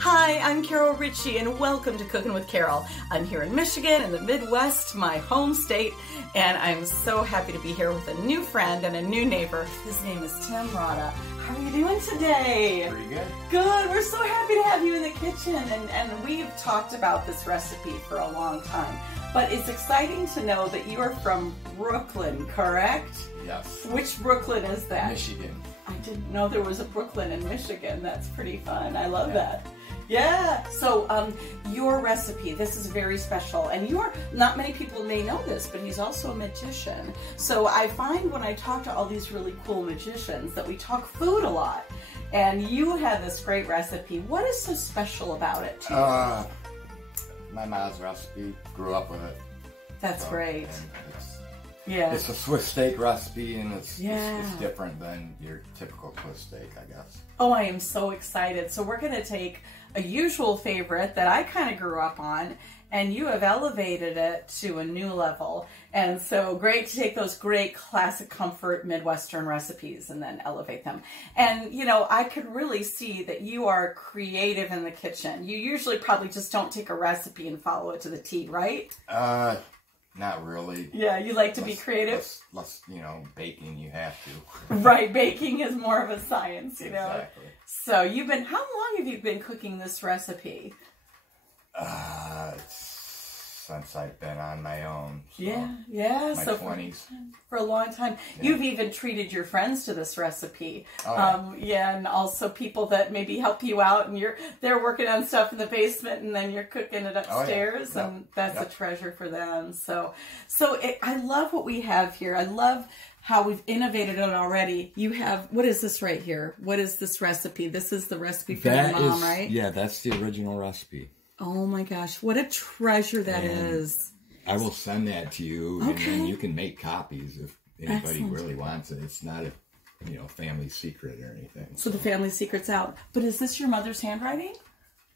Hi, I'm Carol Ritchie and welcome to Cooking with Carol. I'm here in Michigan in the Midwest, my home state, and I'm so happy to be here with a new friend and a new neighbor. His name is Tim Rada. How are you doing today? Pretty good. Good. We're so happy to have you in the kitchen, and we've talked about this recipe for a long time. But it's exciting to know that you are from Brooklyn, correct? Yes. Which Brooklyn is that? Michigan. I didn't know there was a Brooklyn in Michigan. That's pretty fun. I love that. Yeah. So your recipe, this is very special, and not many people may know this, but he's also a magician. So I find when I talk to all these really cool magicians that we talk food a lot, and you have this great recipe. What is so special about it to you? My mom's recipe, grew up with it. That's great. Yeah. It's a Swiss steak recipe, and it's different than your typical Swiss steak, I guess. Oh, I am so excited. So we're going to take a usual favorite that I kind of grew up on, and you have elevated it to a new level. And so great to take those great classic comfort Midwestern recipes and then elevate them. And, you know, I could really see that you are creative in the kitchen. You usually probably just don't take a recipe and follow it to the T, right? Not really. Yeah, you like to be creative? Less, you know, baking you have to. Right, baking is more of a science, you know. Exactly. So how long have you been cooking this recipe? Since I've been on my own. So Yeah. My so 20s. For a long time. Yeah. You've even treated your friends to this recipe. Oh, and also people that maybe help you out, and they're working on stuff in the basement, and then you're cooking it upstairs, and that's a treasure for them. So I love what we have here. I love how we've innovated it already. You have, what is this right here? What is this recipe? This is the recipe for your mom, right? Yeah, that's the original recipe. Oh my gosh, what a treasure that is. I will send that to you, and then you can make copies if anybody really wants it. It's not a family secret or anything. So the family secret's out. But is this your mother's handwriting?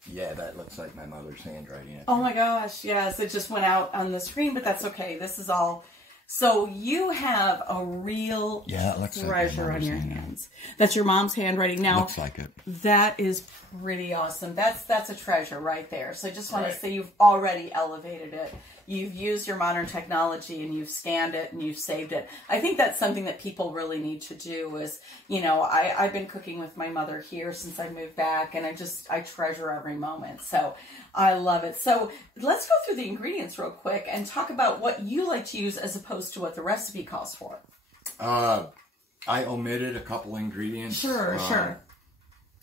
Yeah, that looks like my mother's handwriting. Oh my gosh, yes, it just went out on the screen, but that's okay. This is all... So you have a real treasure on your hands. That's your mom's handwriting. Now, looks like it. That is pretty awesome. That's a treasure right there. So I just want to say you've already elevated it. You've used your modern technology, and you've scanned it, and you've saved it. I think that's something that people really need to do is, I've been cooking with my mother here since I moved back, and I treasure every moment. So I love it. So let's go through the ingredients real quick and talk about what you like to use as opposed to what the recipe calls for. I omitted a couple ingredients. Sure.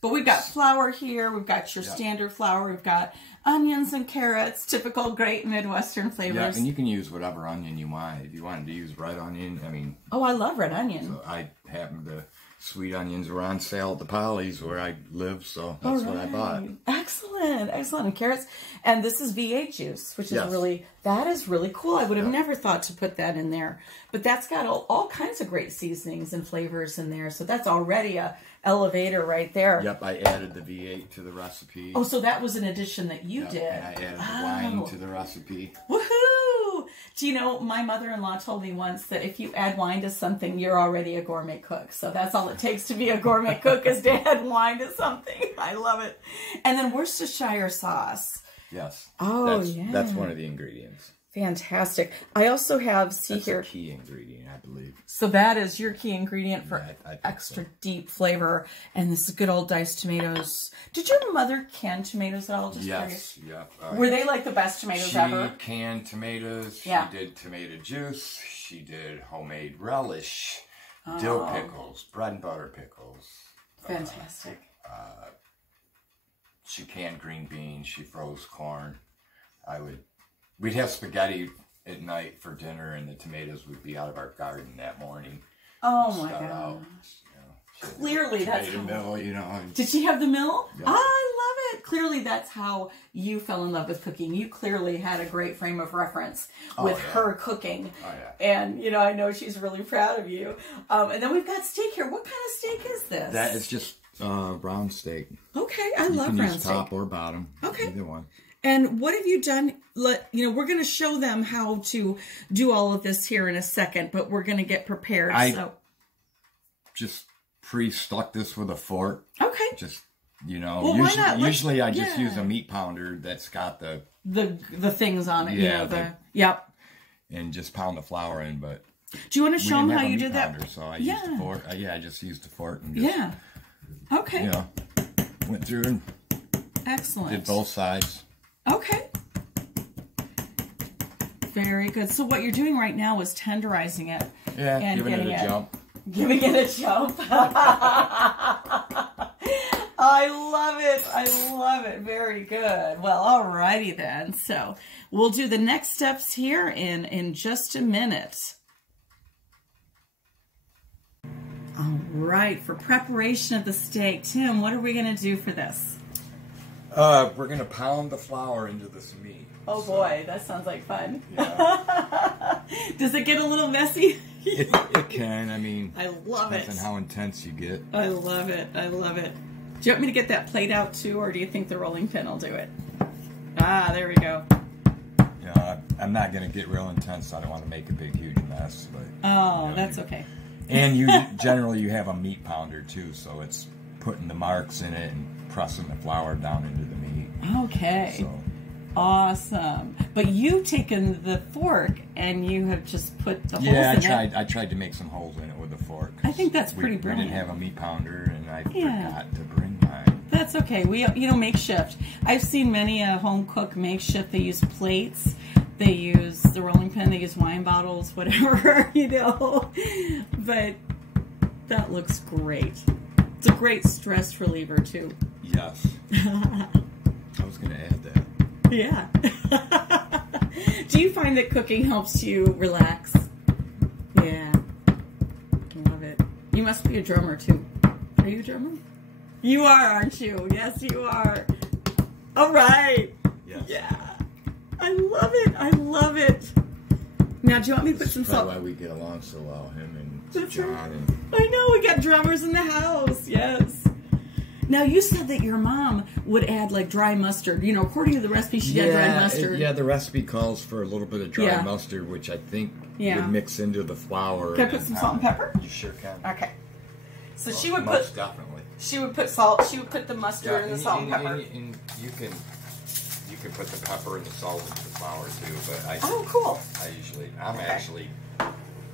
But we've got flour here. We've got your standard flour. We've got onions and carrots, typical great Midwestern flavors. Yeah, and you can use whatever onion you want. If you wanted to use red onion, I mean... Oh, I love red onion. So I happen to... Sweet onions were on sale at the Polly's where I live, so that's what I bought. Excellent. And carrots. And this is V8 juice, which is that is really cool. I would have never thought to put that in there. But that's got all kinds of great seasonings and flavors in there. So that's already a elevator right there. Yep, I added the V8 to the recipe. Oh, so that was an addition that you did. And I added the wine to the recipe. Woohoo! Do you know, my mother-in-law told me once that if you add wine to something, you're already a gourmet cook. So that's all it takes to be a gourmet cook is to add wine to something. I love it. And then Worcestershire sauce. Yes. Oh, that's one of the ingredients. Fantastic. I also have, that's a key ingredient, I believe. So that is your key ingredient for extra deep flavor. And this is good old diced tomatoes. Did your mother can tomatoes at all? Just curious. Yeah. Were they like the best tomatoes ever? She canned tomatoes. She did tomato juice. She did homemade relish, dill pickles, bread and butter pickles. Fantastic. She canned green beans. She froze corn. We'd have spaghetti at night for dinner, and the tomatoes would be out of our garden that morning. Oh my gosh! Clearly, that's how... mill, Did she have the mill? Yeah. Oh, I love it. Clearly, that's how you fell in love with cooking. You clearly had a great frame of reference with her cooking. Oh, yeah. And, I know she's really proud of you. And then we've got steak here. What kind of steak is this? That is just brown steak. Okay, I love brown steak. You can use top or bottom. Okay. Either one. And what have you done? We're going to show them how to do all of this here in a second, but we're going to get prepared. I just pre-stuck this with a fork. Okay. Just You know, Well, why not? usually I just yeah. use a meat pounder that's got the things on it. Yeah, You know, yep. and just pound the flour in. But Do you want to we show them didn't how have a you meat did that? pounder, so I used the fork. Yeah, I just used the fork and just, Yeah. Okay. you know, went through and Excellent. did both sides. Okay. Very good. So what you're doing right now is tenderizing it. Yeah, and giving it a jump. Giving it a jump. I love it. I love it. Very good. Well, alrighty then. So we'll do the next steps here in just a minute. All right. For preparation of the steak, Tim, what are we going to do for this? We're gonna pound the flour into this meat. Oh boy, that sounds like fun. Yeah. Does it get a little messy? It can. I mean, I love it. depends on how intense you get. I love it. I love it. Do you want me to get that plate out too, or do you think the rolling pin will do it? Ah, there we go. You know, I'm not gonna get real intense. I don't want to make a big, huge mess. But Oh, you know, that's okay. And you generally you have a meat pounder too, so it's putting the marks in it and pressing the flour down into the meat. Okay. So. Awesome. But you've taken the fork and you have just put the holes in it. I tried to make some holes in it with a fork. I think that's pretty We brilliant. didn't have a meat pounder, and I Yeah. forgot to bring mine. That's okay. We, makeshift. I've seen many a home cook makeshift. They use plates. They use the rolling pin. They use wine bottles, whatever, But that looks great. It's a great stress reliever, too. Yes. I was going to add that. Yeah. Do you find that cooking helps you relax? Yeah. Love it. You must be a drummer, too. Are you a drummer? You are, aren't you? Yes, you are. All right. Yes. Yeah. I love it. I love it. Now, do you want me to put some That's salt? why we get along so well, him and That's John. right. And I know, we got drummers in the house. Yes. Now, you said that your mom would add, like, dry mustard. According to the recipe, she had dry mustard. the recipe calls for a little bit of dry Yeah. mustard, which I think Yeah. would mix into the flour. Can I put some salt and pepper? You sure can. Okay. So Well, she would most put... definitely. She would put salt. She would put the mustard and the salt and pepper. And you can put the pepper and the salt into the flour too. But Oh, cool.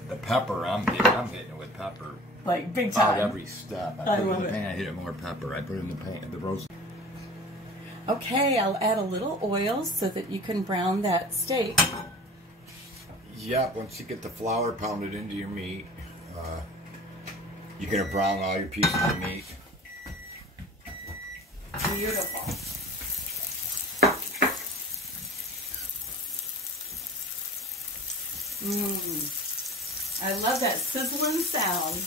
The pepper. I'm hitting it with pepper. Like big About time. every step. I I put it in love the it. pan. I hit it more pepper. I put it in the pan. The roast. Okay, I'll add a little oil so that you can brown that steak. Yeah. Once you get the flour pounded into your meat, you're gonna brown all your pieces of meat. Beautiful. I love that sizzling sound.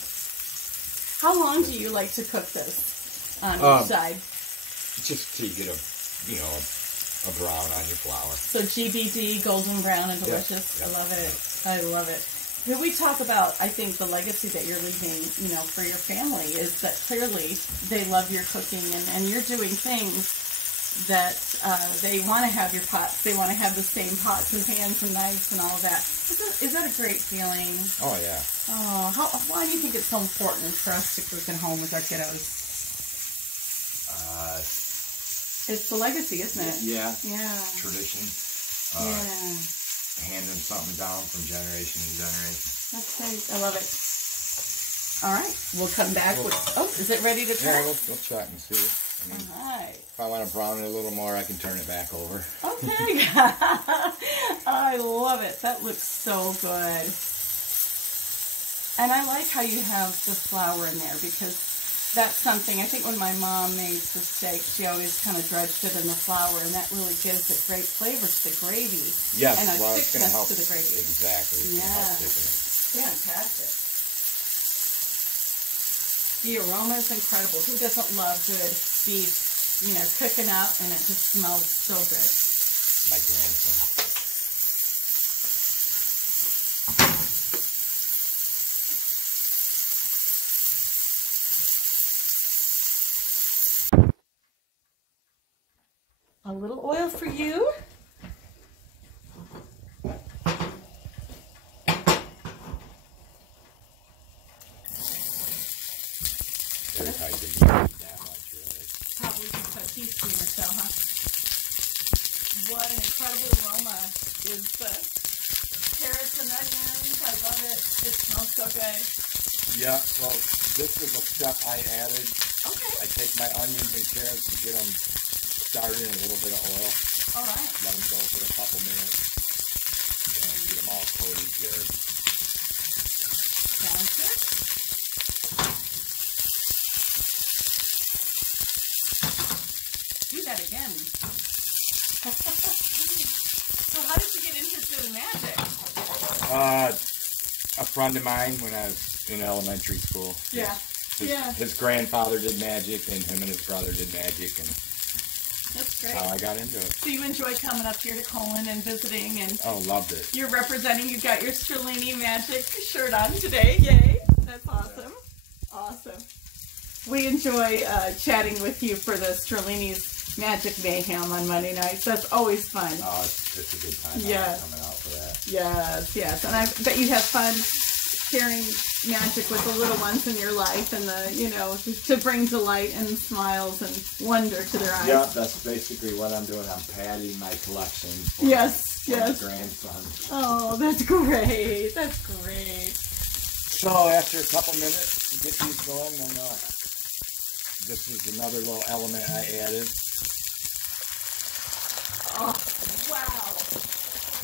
How long do you like to cook this on each side? Just till you get a brown on your flour. So GBD, golden brown and delicious. Yeah. I love it. I love it. When we talk about, I think, the legacy that you're leaving, for your family is that clearly they love your cooking and you're doing things that they want to have your pots. They want to have the same pots and pans and knives and all of that. Is that a great feeling? Oh, yeah. Oh, why do you think it's so important for us to cook at home with our kiddos? It's the legacy, isn't it? Yeah. Yeah. Tradition. Yeah. Handing something down from generation to generation. That's great. I love it. All right. We'll come back with... Oh, is it ready to turn? Yeah, we'll check and see. All right. If I want to brown it a little more, I can turn it back over. Okay. I love it. That looks so good. And I like how you have the flour in there because that's something, I think when my mom made the steak, she always kind of dredged it in the flour, and that really gives it great flavor to the gravy. Yes, and a well, it's going to thickness help. to the gravy. Exactly. It's gonna help thicken it. Fantastic. The aroma is incredible. Who doesn't love good beef, cooking up, and it just smells so good. My grandson. A little oil for you. teaspoon or so, huh? What an incredible aroma is this. Carrots and onions, I love it. It smells so good. Yeah, so this is a step I added. Okay. I take my onions and carrots and get them started in a little bit of oil. All right. Let them go for a couple minutes. And get them all coated good. Sounds good. Do that again. So how did you get interested in magic? A friend of mine when I was in elementary school. Yeah. His grandfather did magic, and him and his brother did magic, and That's great. that's how I got into it. So you enjoy coming up here to Colin and visiting, and Oh, loved it. you're representing, you've got your Sterlini Magic shirt on today. Yay. That's awesome. Awesome. We enjoy chatting with you for the Sterlini's Magic Mayhem on Monday nights. That's always fun. Oh, it's a good time. Yeah. I like coming out for that. Yes, yes. And I bet you have fun sharing magic with the little ones in your life and to bring delight and smiles and wonder to their eyes. Yeah, that's basically what I'm doing. I'm padding my collection for, Yes, for yes. my grandson. Oh, that's great. That's great. So after a couple minutes to get these going, and this is another little element I added. Oh, wow.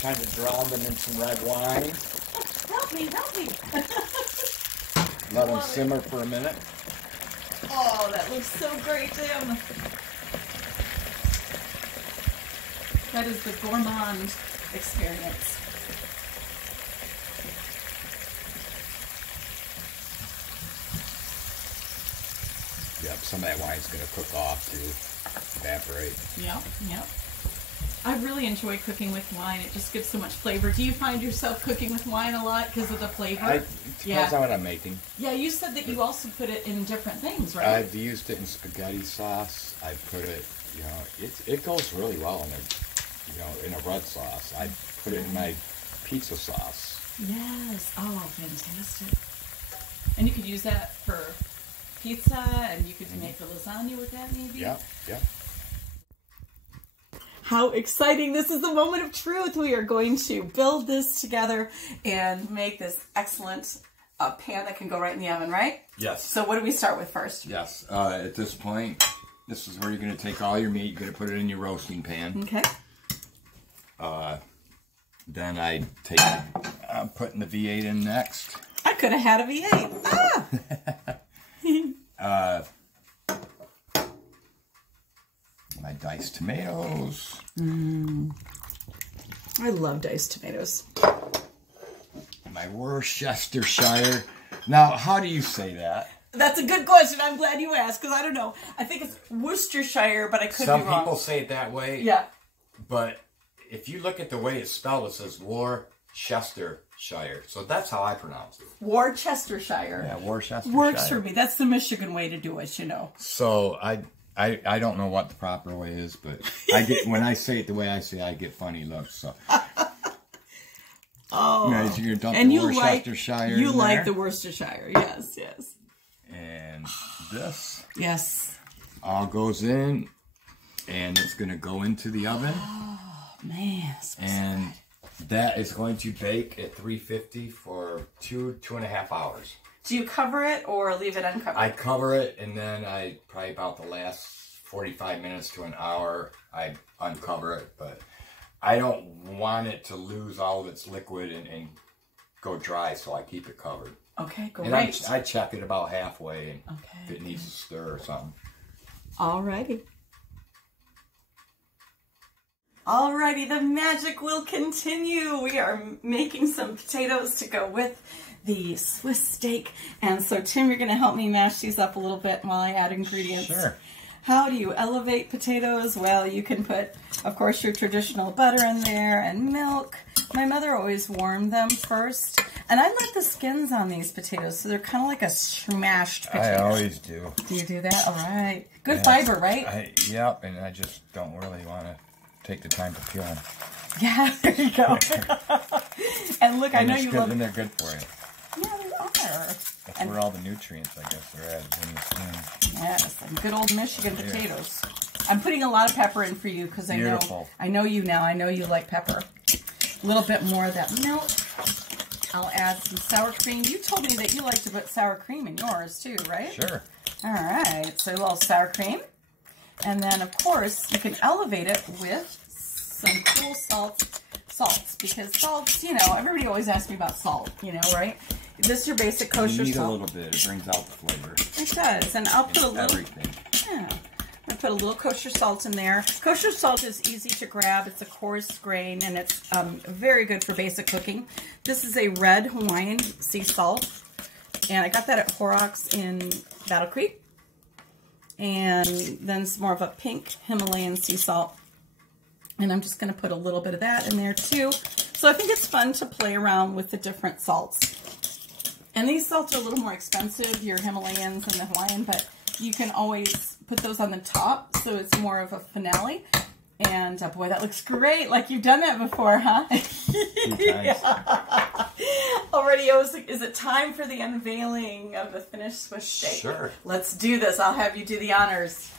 Kind of drowned them in some red wine. Help me, help me. Let them simmer for a minute. Oh, that looks so great, Jim. That is the gourmand experience. Yep, some of that wine's going to cook off to evaporate. Yep, yep. I really enjoy cooking with wine. It just gives so much flavor. Do you find yourself cooking with wine a lot because of the flavor? It depends on what I'm making. Yeah, you said that you also put it in different things, right? I've used it in spaghetti sauce. I put it, it goes really well in a red sauce. I put it in my pizza sauce. Yes. Oh, fantastic. And you could use that for pizza, and you could make a lasagna with that, maybe? Yeah, yeah. How exciting. This is the moment of truth. We are going to build this together and make this excellent pan that can go right in the oven, right? Yes. So what do we start with first? Yes. At this point, this is where you're going to take all your meat. You're going to put it in your roasting pan. Okay. Then I'm putting the V8 in next. I could have had a V8. Ah! My diced tomatoes. I love diced tomatoes. My Worcestershire. Now, how do you say that? That's a good question. I'm glad you asked, because I don't know. I think it's Worcestershire, but I could be wrong. Some people say it that way. Yeah. But if you look at the way it's spelled, it says Worcestershire. So that's how I pronounce it. Worcestershire. Yeah, Worcestershire. Works for me. That's the Michigan way to do it, So I don't know what the proper way is, but when I say it the way I say it, I get funny looks. So. Oh. Nice, you're gonna dump and the you Worcestershire you in like there. the Worcestershire. Yes, yes. And this Yes. all goes in, and it's going to go into the oven. Oh, man. And that is going to bake at 350 for 2.5 hours. Do you cover it or leave it uncovered? I cover it, and then probably about the last 45 minutes to an hour, I uncover it. But I don't want it to lose all of its liquid and go dry, so I keep it covered. Okay, great. And I check it about halfway, and if it needs to stir or something. Alrighty. Alrighty, the magic will continue. We are making some potatoes to go with the Swiss steak. And so, Tim, you're going to help me mash these up a little bit while I add ingredients. Sure. How do you elevate potatoes? Well, you can put, of course, your traditional butter in there and milk. My mother always warmed them first. And I like the skins on these potatoes, so they're kind of like a smashed potato. I always do. Do you do that? All right. Good fiber, right? Yep, and I just don't really want to take the time to peel them. Yeah, there you go. And look, I know you love... And they're good for you. Yeah, they are. That's where all the nutrients, I guess, are at, in the skin. Yes, and good old Michigan potatoes. I'm putting a lot of pepper in for you because I know you now. I know you like pepper. A little bit more of that milk. I'll add some sour cream. You told me that you like to put sour cream in yours too, right? Sure. All right, so a little sour cream. And then, of course, you can elevate it with some cool salts, because salts, you know, everybody always asks me about salt, you know, right? This is your basic kosher you need salt. a little bit. It brings out the flavor. It does, and I'll put a little. Everything. Yeah. I'm going to put a little kosher salt in there. Kosher salt is easy to grab. It's a coarse grain, and it's very good for basic cooking. This is a red Hawaiian sea salt, and I got that at Horrocks in Battle Creek. And then some more of a pink Himalayan sea salt. And I'm just going to put a little bit of that in there too. So I think it's fun to play around with the different salts. And these salts are a little more expensive, your Himalayans and the Hawaiian, but you can always put those on the top, so it's more of a finale. And boy, that looks great. Like you've done that before, huh? Yeah. Already, is it time for the unveiling of the finished Swiss steak? Sure. Let's do this. I'll have you do the honors.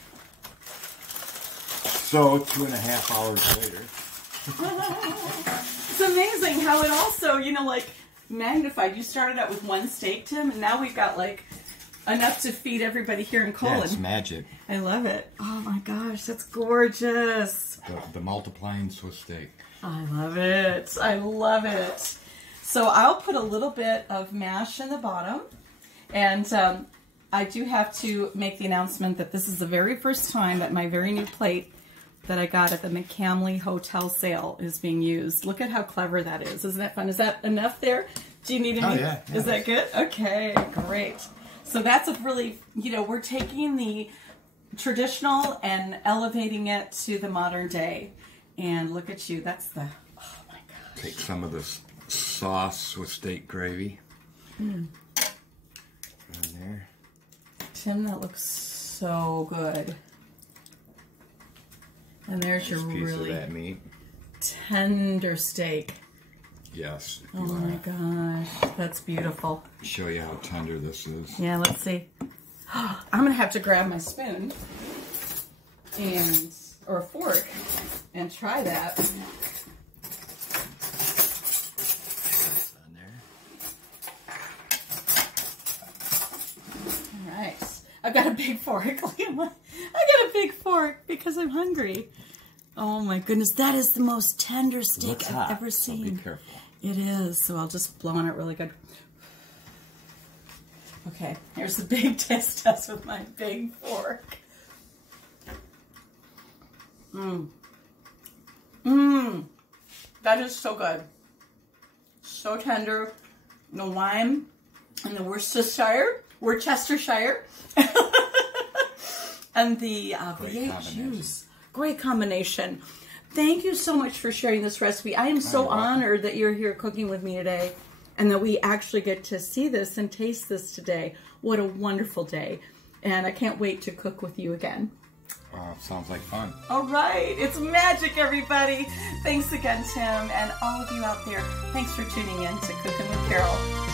So 2.5 hours later. It's amazing how it also, you know, like magnified. You started out with one steak, Tim, and now we've got like enough to feed everybody here in Colon. Yeah, it's magic. I love it. Oh my gosh, that's gorgeous. The multiplying Swiss steak. I love it. I love it. So I'll put a little bit of mash in the bottom. And I do have to make the announcement that this is the very first time that my very new plate that I got at the McCamley Hotel sale is being used. Look at how clever that is. Isn't that fun? Is that enough there? Do you need any? Oh, yeah. Is that good? Okay, great. So that's a really, you know, we're taking the traditional and elevating it to the modern day. And look at you. That's the, oh my gosh. Take some of this sauce with steak gravy. In there. Tim, that looks so good. And there's your Piece really of that meat. tender steak. Yes. Oh my gosh, that's beautiful. Show you how tender this is. Yeah, let's see. I'm gonna have to grab my spoon or a fork and try that. On there. All right, I've got a big fork. Look at my, I got a big fork because I'm hungry. Oh my goodness, that is the most tender steak I've ever seen. So be careful. It is, so I'll just blow on it really good. Okay, here's the big taste test with my big fork. That is so good. So tender. The lime and the Worcestershire. And the V8 juice. Great combination. Thank you so much for sharing this recipe. I am so honored that you're here cooking with me today and that we actually get to see this and taste this today. What a wonderful day. And I can't wait to cook with you again. Sounds like fun. All right. It's magic, everybody. Thanks again, Tim. And all of you out there, thanks for tuning in to Cooking with Carol.